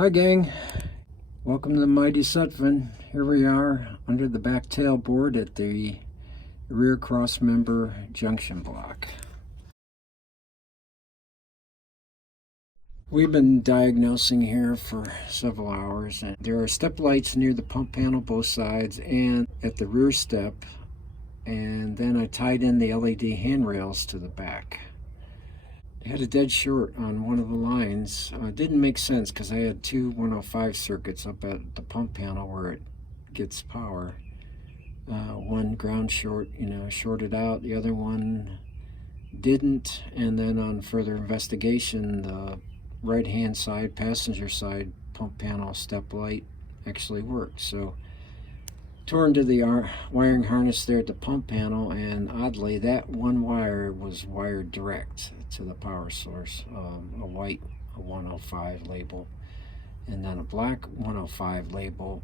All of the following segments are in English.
Hi gang, welcome to the Mighty Sutphen. Here we are under the back tailboard at the rear cross member junction block. We've been diagnosing here for several hours, and there are step lights near the pump panel both sides and at the rear step, and then I tied in the LED handrails to the back. I had a dead short on one of the lines. It didn't make sense because I had two 105 circuits up at the pump panel where it gets power. One ground short, shorted out. The other one didn't. And then on further investigation, the right-hand side, passenger side pump panel step light actually worked. So tore into the wiring harness there at the pump panel, and oddly that one wire was wired direct to the power source. A white 105 label, and then a black 105 label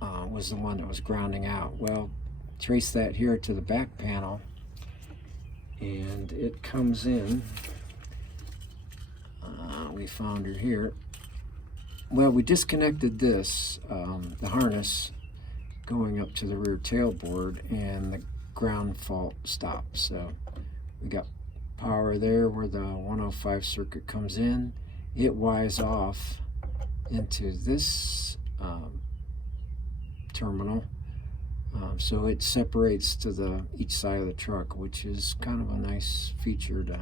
was the one that was grounding out. Well, trace that here to the back panel, and it comes in. We found her here. Well, we disconnected this, the harness going up to the rear tailboard, and the ground fault stopped. So we got power there where the 105 circuit comes in. It wires off into this terminal, so it separates to each side of the truck, which is kind of a nice feature to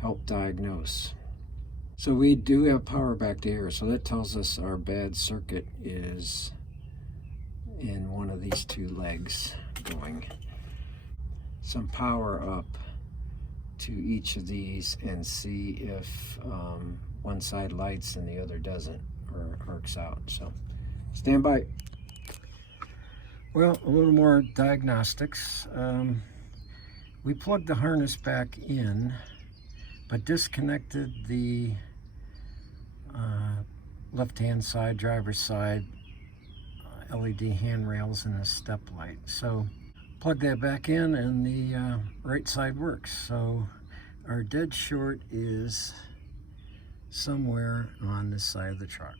help diagnose. So we do have power back to here, so that tells us our bad circuit is in one of these two legs going. Some power up to each of these and see if one side lights and the other doesn't, or arcs out. So stand by. Well, a little more diagnostics. We plugged the harness back in, but disconnected the left-hand side, driver's side, LED handrails and a step light. So plug that back in, and the right side works. So our dead short is somewhere on this side of the truck.